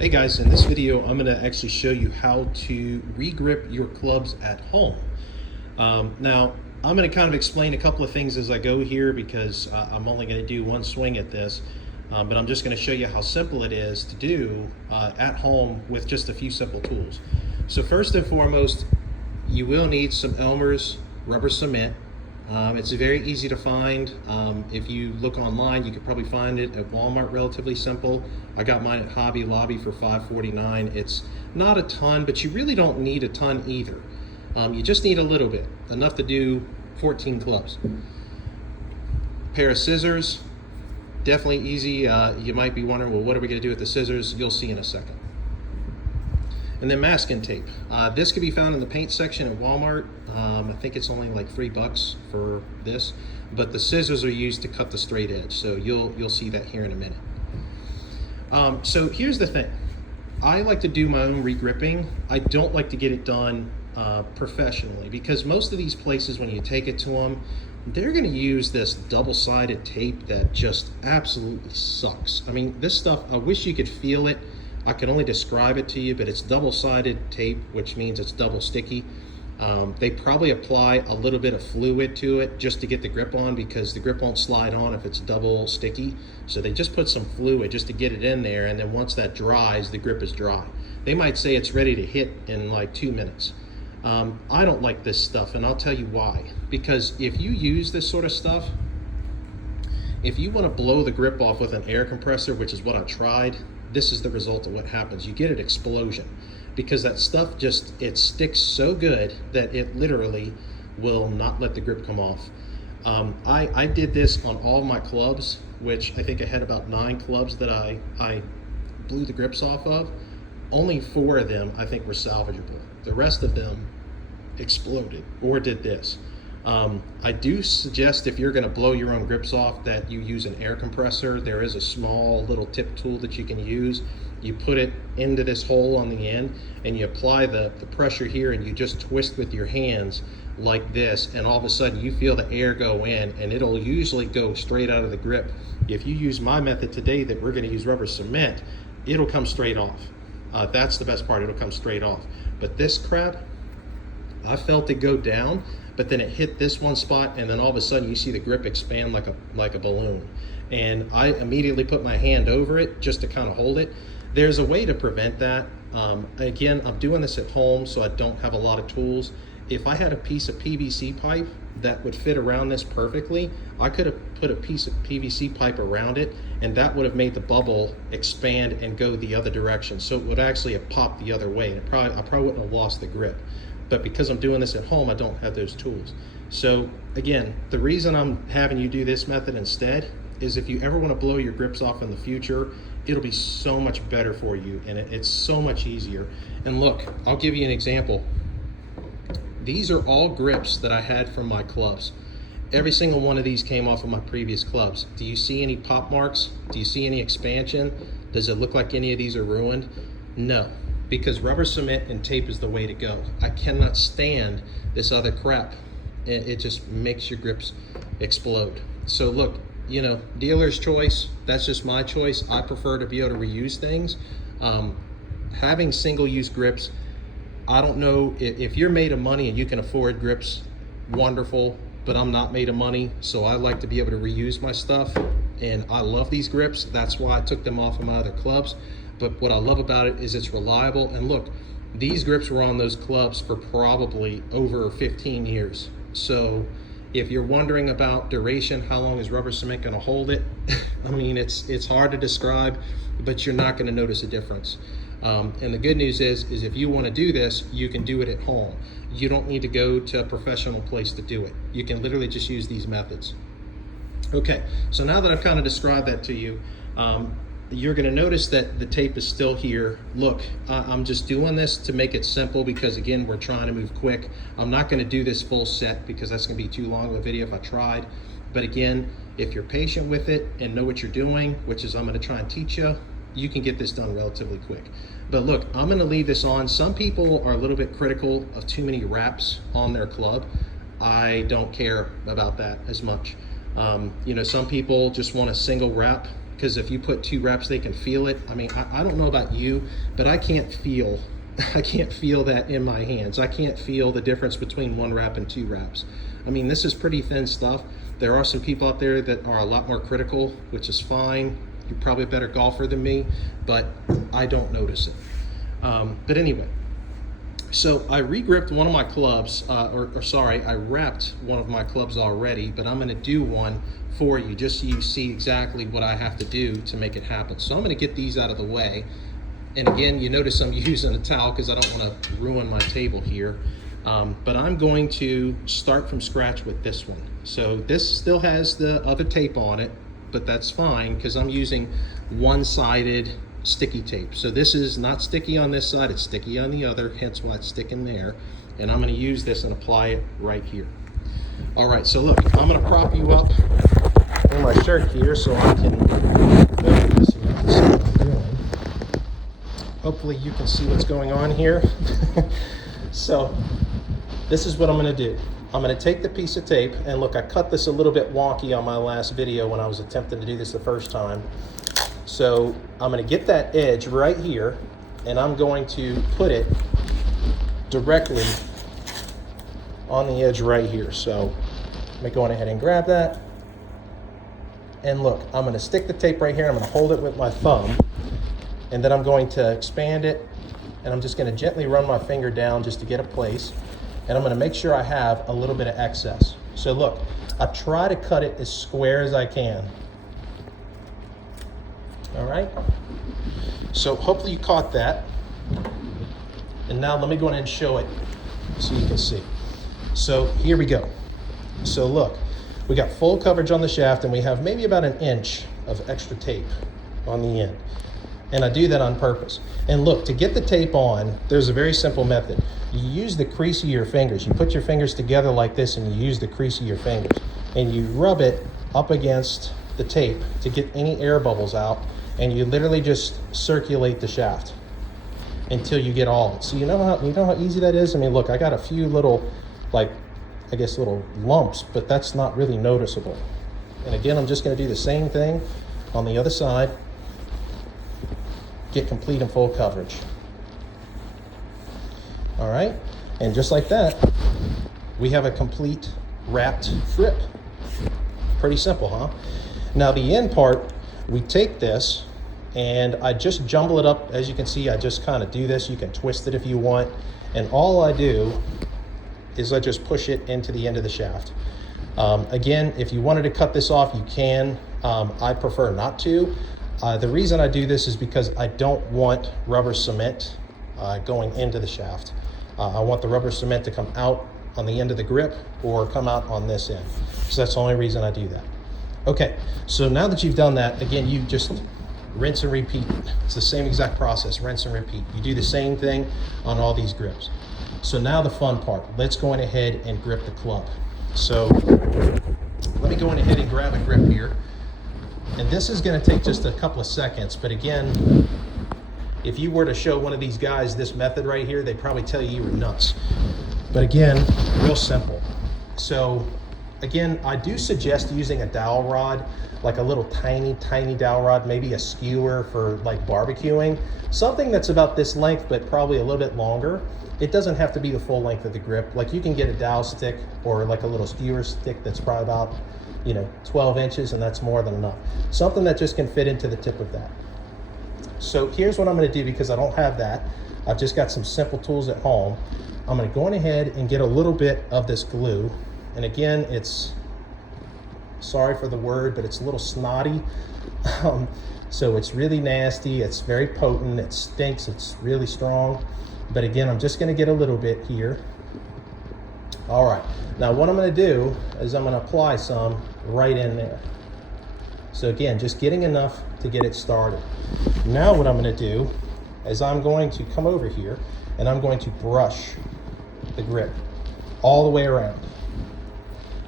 Hey guys, in this video I'm going to actually show you how to regrip your clubs at home. Now I'm going to kind of explain a couple of things as I go here because I'm only going to do one swing at this, but I'm just going to show you how simple it is to do at home with just a few simple tools. So first and foremost, you will need some Elmer's rubber cement. It's very easy to find. If you look online, you could probably find it at Walmart, relatively simple. I got mine at Hobby Lobby for $5.49. It's not a ton, but you really don't need a ton either. You just need a little bit, enough to do 14 clubs. Pair of scissors, definitely easy. You might be wondering, well, what are we gonna do with the scissors? You'll see in a second. And then masking tape. This can be found in the paint section at Walmart. I think it's only like $3 for this, but the scissors are used to cut the straight edge. So you'll see that here in a minute. So here's the thing. I like to do my own regripping. I don't like to get it done professionally because most of these places, when you take it to them, they're gonna use this double-sided tape that just absolutely sucks. I mean, this stuff, I wish you could feel it. I can only describe it to you, but it's double-sided tape, which means it's double sticky. They probably apply a little bit of fluid to it just to get the grip on, because the grip won't slide on if it's double sticky. So they just put some fluid just to get it in there, and then once that dries, the grip is dry. They might say it's ready to hit in like 2 minutes. I don't like this stuff, and I'll tell you why. Because if you use this sort of stuff, if you want to blow the grip off with an air compressor, which is what I tried, this is the result of what happens. You get an explosion because that stuff just, it sticks so good that it literally will not let the grip come off. I did this on all my clubs, which I think I had about 9 clubs that I blew the grips off of. Only 4 of them I think were salvageable. The rest of them exploded or did this. I do suggest, if you're going to blow your own grips off, that you use an air compressor. There is a small little tip tool that you can use. You put it into this hole on the end and you apply the pressure here, and you just twist with your hands like this, and all of a sudden you feel the air go in, and it'll usually go straight out of the grip. If you use my method today, that we're going to use rubber cement, it'll come straight off. That's the best part, it'll come straight off. But this crap, I felt it go down, but then it hit this one spot, and then all of a sudden you see the grip expand like a balloon. And I immediately put my hand over it just to kind of hold it. There's a way to prevent that. Again, I'm doing this at home, so I don't have a lot of tools. If I had a piece of PVC pipe that would fit around this perfectly, I could have put a piece of PVC pipe around it, and that would have made the bubble expand and go the other direction. So it would actually have popped the other way, and I probably wouldn't have lost the grip. But because I'm doing this at home, I don't have those tools. So again, the reason I'm having you do this method instead is if you ever want to blow your grips off in the future, it'll be so much better for you, and it's so much easier. And look, I'll give you an example. These are all grips that I had from my clubs. Every single one of these came off of my previous clubs. Do you see any pop marks? Do you see any expansion? Does it look like any of these are ruined? No. Because rubber cement and tape is the way to go. I cannot stand this other crap. It just makes your grips explode. So look, you know, dealer's choice, that's just my choice. I prefer to be able to reuse things. Having single-use grips, I don't know, if you're made of money and you can afford grips, wonderful, but I'm not made of money, so I like to be able to reuse my stuff, and I love these grips. That's why I took them off of my other clubs. But what I love about it is it's reliable. And look, these grips were on those clubs for probably over 15 years. So if you're wondering about duration, how long is rubber cement going to hold it? I mean, it's hard to describe, but you're not going to notice a difference. And the good news is if you want to do this, you can do it at home. You don't need to go to a professional place to do it. You can literally just use these methods. Okay, so now that I've kind of described that to you, you're going to notice that the tape is still here. Look, I'm just doing this to make it simple because, again, we're trying to move quick. I'm not going to do this full set because that's going to be too long of a video if I tried. But again, if you're patient with it and know what you're doing, which is I'm going to try and teach you, you can get this done relatively quick. But look, I'm going to leave this on. Some people are a little bit critical of too many wraps on their club. I don't care about that as much. You know, some people just want a single wrap because if you put 2 reps, they can feel it. I mean, I don't know about you, but I can't feel that in my hands. I can't feel the difference between 1 rep and 2 reps. I mean, this is pretty thin stuff. There are some people out there that are a lot more critical, which is fine. You're probably a better golfer than me, but I don't notice it. But anyway, so I regripped one of my clubs, I repped one of my clubs already, but I'm gonna do one for you just so you see exactly what I have to do to make it happen. So I'm gonna get these out of the way. And again, you notice I'm using a towel because I don't wanna ruin my table here. But I'm going to start from scratch with this one. So this still has the other tape on it, but that's fine because I'm using one-sided sticky tape. So this is not sticky on this side, it's sticky on the other, hence why it's sticking there. And I'm gonna use this and apply it right here. All right, so look, I'm gonna prop you up in my shirt here so I can see what I'm doing. Hopefully you can see what's going on here. So this is what I'm gonna do. I'm gonna take the piece of tape, and look, I cut this a little bit wonky on my last video when I was attempting to do this the first time. So I'm gonna get that edge right here, and I'm going to put it directly on the edge right here. So let me go on ahead and grab that. And look, I'm gonna stick the tape right here, and I'm gonna hold it with my thumb, and then I'm going to expand it, and I'm just gonna gently run my finger down just to get a place. And I'm gonna make sure I have a little bit of excess. So look, I try to cut it as square as I can. All right? So hopefully you caught that. And now let me go ahead and show it so you can see. So here we go. So look, we got full coverage on the shaft, and we have maybe about 1 inch of extra tape on the end. And I do that on purpose. And look, to get the tape on, there's a very simple method. You use the crease of your fingers. You put your fingers together like this, and you use the crease of your fingers. And you rub it up against the tape to get any air bubbles out. And you literally just circulate the shaft until you get all of it. So you know how easy that is? I mean, look, I got a few little, little lumps, but that's not really noticeable. And again, I'm just gonna do the same thing on the other side. Get complete and full coverage. All right, and just like that, we have a complete wrapped grip. Pretty simple, huh? Now the end part, we take this and I just jumble it up. As you can see, I just kind of do this. You can twist it if you want. And all I do is I just push it into the end of the shaft. Again, if you wanted to cut this off, you can. I prefer not to. The reason I do this is because I don't want rubber cement going into the shaft. I want the rubber cement to come out on the end of the grip or come out on this end. So that's the only reason I do that. Okay, so now that you've done that, again, you just rinse and repeat. It's the same exact process, rinse and repeat. You do the same thing on all these grips. So now the fun part, let's go on ahead and grip the club. So let me go on ahead and grab a grip here. And this is gonna take just a couple of seconds, but again, if you were to show one of these guys this method right here, they'd probably tell you were nuts. But again, real simple. So again, I do suggest using a dowel rod, like a little tiny dowel rod, maybe a skewer for like barbecuing. Something that's about this length, but probably a little bit longer. It doesn't have to be the full length of the grip. Like you can get a dowel stick or like a little skewer stick that's probably about 12 inches, and that's more than enough. Something that just can fit into the tip of that. So here's what I'm gonna do, because I don't have that. I've just got some simple tools at home. I'm gonna go on ahead and get a little bit of this glue. And again, it's, sorry for the word, but it's a little snotty. So it's really nasty, it's very potent, it stinks, it's really strong. But again, I'm just gonna get a little bit here. All right, now what I'm gonna do is I'm gonna apply some right in there. So again, just getting enough to get it started. Now what I'm gonna do is I'm going to come over here and I'm going to brush the grip all the way around.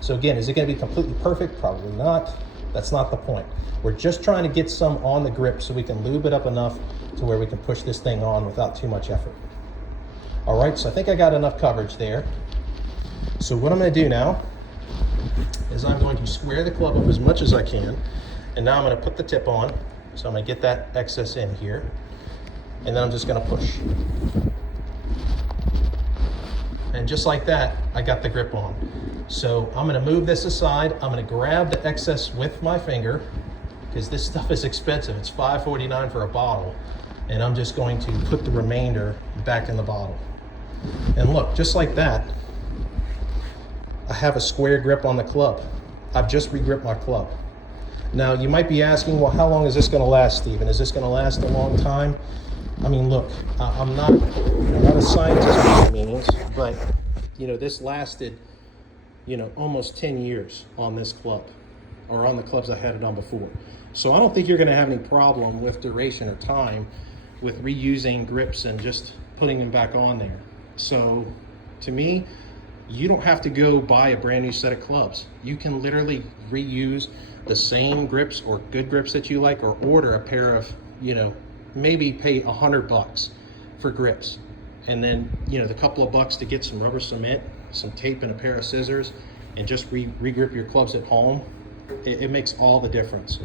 So again, is it gonna be completely perfect? Probably not. That's not the point. We're just trying to get some on the grip so we can lube it up enough to where we can push this thing on without too much effort. All right, so I think I got enough coverage there. So what I'm gonna do now is I'm going to square the club up as much as I can. And now I'm going to put the tip on. So I'm going to get that excess in here. And then I'm just going to push. And just like that, I got the grip on. So I'm going to move this aside. I'm going to grab the excess with my finger, because this stuff is expensive. It's $5.49 for a bottle. And I'm just going to put the remainder back in the bottle. And look, just like that, I have a square grip on the club. I've just re-gripped my club. Now, you might be asking, well, how long is this going to last, Stephen? Is this going to last a long time? I mean, look, I'm not a scientist by any means, but, this lasted, almost 10 years on this club, or on the clubs I had it on before. So I don't think you're going to have any problem with duration or time with reusing grips and just putting them back on there. So, to me, you don't have to go buy a brand new set of clubs. You can literally reuse the same grips or good grips that you like, or order a pair of, maybe pay $100 for grips. And then, the couple of bucks to get some rubber cement, some tape, and a pair of scissors, and just re-grip your clubs at home. It makes all the difference.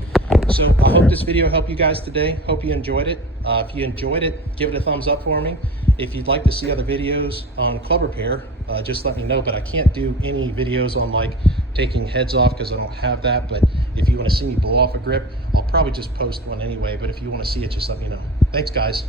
So I hope this video helped you guys today. Hope you enjoyed it. If you enjoyed it, give it a thumbs up for me. If you'd like to see other videos on club repair, just let me know. But I can't do any videos on like taking heads off because I don't have that. But if you want to see me blow off a grip, I'll probably just post one anyway. But if you want to see it, just let me know. Thanks, guys.